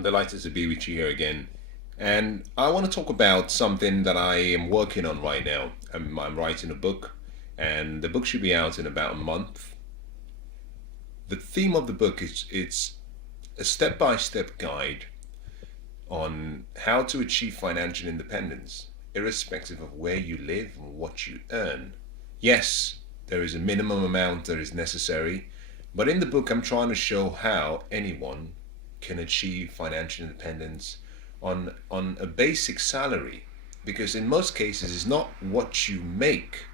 I'm delighted to be with you here again. And I want to talk about something that I am working on right now. I'm writing a book, and the book should be out in about a month. The theme of the book is it's a step-by-step guide on how to achieve financial independence, irrespective of where you live and what you earn. Yes, there is a minimum amount that is necessary, but in the book, I'm trying to show how anyone can achieve financial independence on a basic salary. Because in most cases, it's not what you make,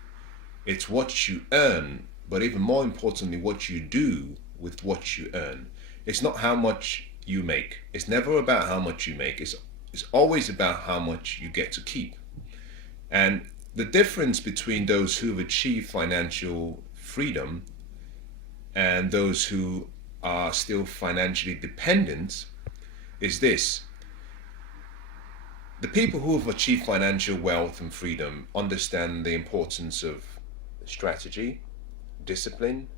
it's what you earn, but even more importantly, what you do with what you earn. It's not how much you make. It's never about how much you make. It's always about how much you get to keep. And the difference between those who've achieved financial freedom and those who are still financially dependent is this. The people who have achieved financial wealth and freedom understand the importance of strategy, discipline,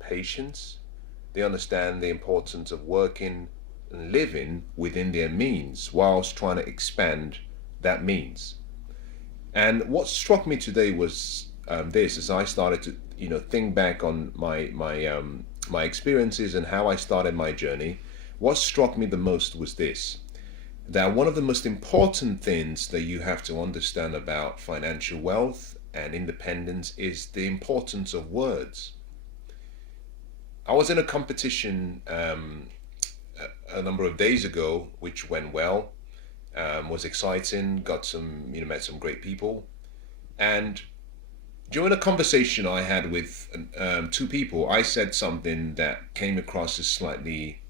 patience. They understand the importance of working and living within their means whilst trying to expand that means. And what struck me today was this, as I started to think back on my experiences and how I started my journey. What struck me the most was this: that one of the most important things that you have to understand about financial wealth and independence is the importance of words. I was in a competition a number of days ago, which went well, was exciting, got some, met some great people. And during a conversation I had with two people, I said something that came across as slightly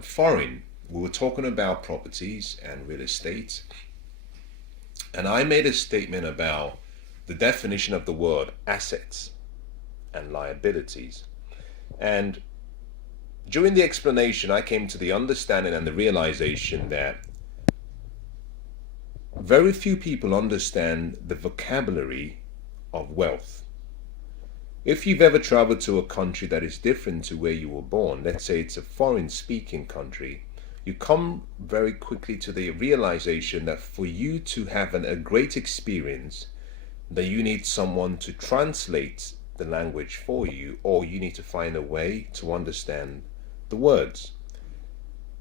foreign. We were talking about properties and real estate, and I made a statement about the definition of the word assets and liabilities. And during the explanation, I came to the understanding and the realization that very few people understand the vocabulary of wealth. If you've ever traveled to a country that is different to where you were born, let's say it's a foreign speaking country, you come very quickly to the realization that for you to have a great experience, that you need someone to translate the language for you, or you need to find a way to understand the words.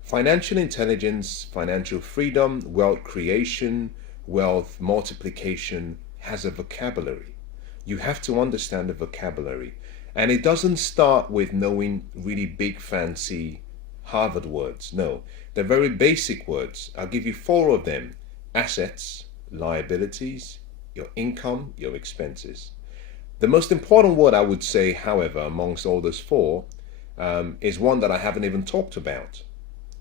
Financial intelligence, financial freedom, wealth creation, wealth multiplication has a vocabulary. You have to understand the vocabulary. And it doesn't start with knowing really big, fancy Harvard words. No, they're very basic words. I'll give you four of them: assets, liabilities, your income, your expenses. The most important word I would say, however, amongst all those four, is one that I haven't even talked about.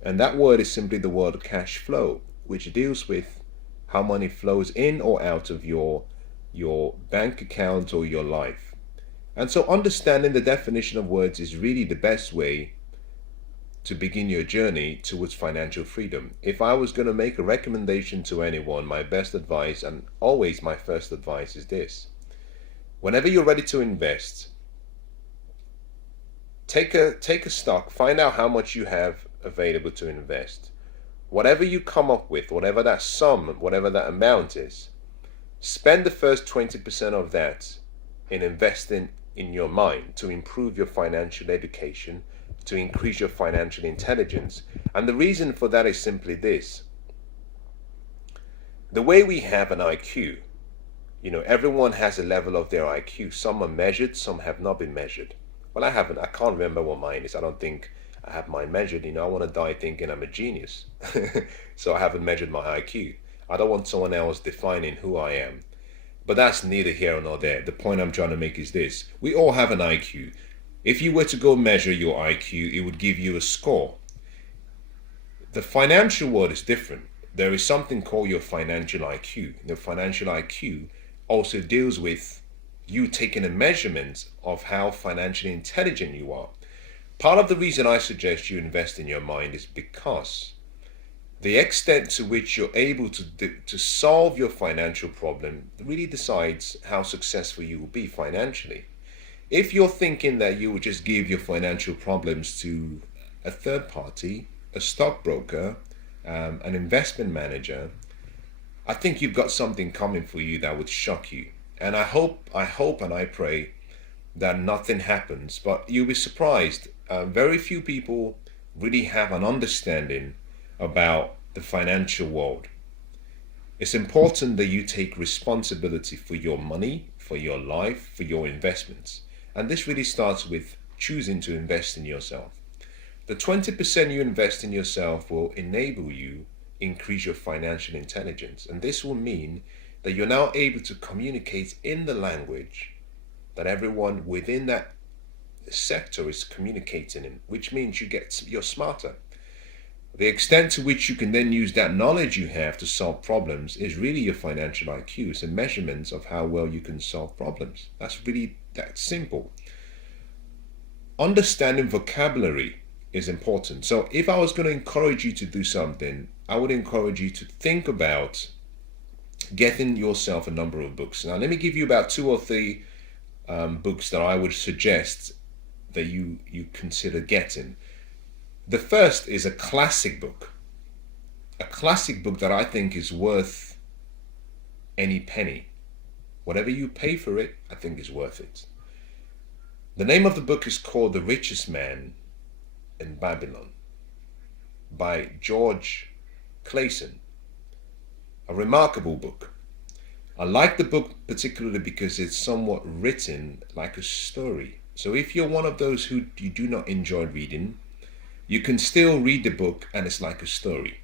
And that word is simply the word cash flow, which deals with how money flows in or out of your bank account or your life. And so understanding the definition of words is really the best way to begin your journey towards financial freedom. If I was going to make a recommendation to anyone, my best advice, and always my first advice, is this: whenever you're ready to invest, take a stock, find out how much you have available to invest. Whatever you come up with, whatever that sum, whatever that amount is, spend the first 20% of that in investing in your mind to improve your financial education, to increase your financial intelligence. And the reason for that is simply this: the way we have an IQ, everyone has a level of their IQ. Some are measured, some have not been measured. Well, I can't remember what mine is. I don't think I have mine measured. I want to die thinking I'm a genius. So I haven't measured my IQ. I don't want someone else defining who I am. But that's neither here nor there. The point I'm trying to make is this: we all have an IQ. If you were to go measure your IQ, it would give you a score. The financial world is different. There is something called your financial IQ. The financial IQ also deals with you taking a measurement of how financially intelligent you are. Part of the reason I suggest you invest in your mind is because the extent to which you're able to solve your financial problem really decides how successful you will be financially. If you're thinking that you will just give your financial problems to a third party, a stockbroker, an investment manager, I think you've got something coming for you that would shock you. And I hope and I pray that nothing happens, but you'll be surprised. Very few people really have an understanding about the financial world. It's important that you take responsibility for your money, for your life, for your investments. And this really starts with choosing to invest in yourself. The 20% you invest in yourself will enable you increase your financial intelligence. And this will mean that you're now able to communicate in the language that everyone within that sector is communicating in, which means you're smarter. The extent to which you can then use that knowledge you have to solve problems is really your financial IQ. It's a measurement of how well you can solve problems. That's really that simple. Understanding vocabulary is important. So if I was going to encourage you to do something, I would encourage you to think about getting yourself a number of books. Now, let me give you about two or three books that I would suggest that you consider getting. The first is a classic book that I think is worth any penny. Whatever you pay for it, I think is worth it. The name of the book is called The Richest Man in Babylon by George Clason. A remarkable book. I like the book particularly because it's somewhat written like a story. So if you're one of those who you do not enjoy reading, you can still read the book and it's like a story.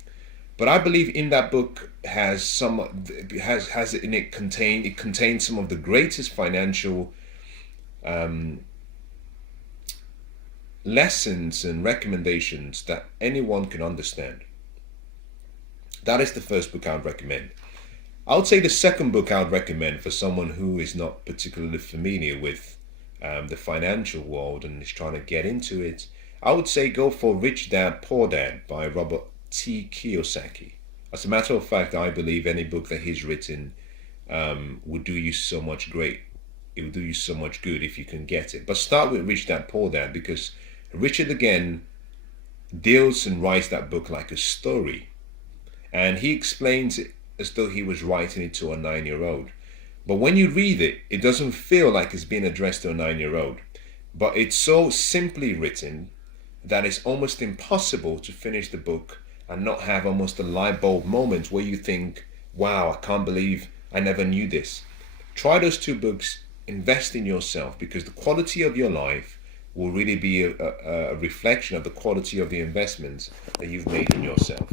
But I believe in that book has in it contains some of the greatest financial lessons and recommendations that anyone can understand. That is the first book I would recommend. I would say the second book I would recommend for someone who is not particularly familiar with the financial world and is trying to get into it, I would say go for Rich Dad, Poor Dad by Robert T. Kiyosaki. As a matter of fact, I believe any book that he's written would do you so much great. It will do you so much good if you can get it. But start with Rich Dad, Poor Dad, because Richard, again, deals and writes that book like a story. And he explains it as though he was writing it to a 9-year-old. But when you read it, it doesn't feel like it's being addressed to a 9-year-old. But it's so simply written that it's almost impossible to finish the book and not have almost a light bulb moment where you think, wow, I can't believe I never knew this. Try those two books, invest in yourself, because the quality of your life will really be a reflection of the quality of the investments that you've made in yourself.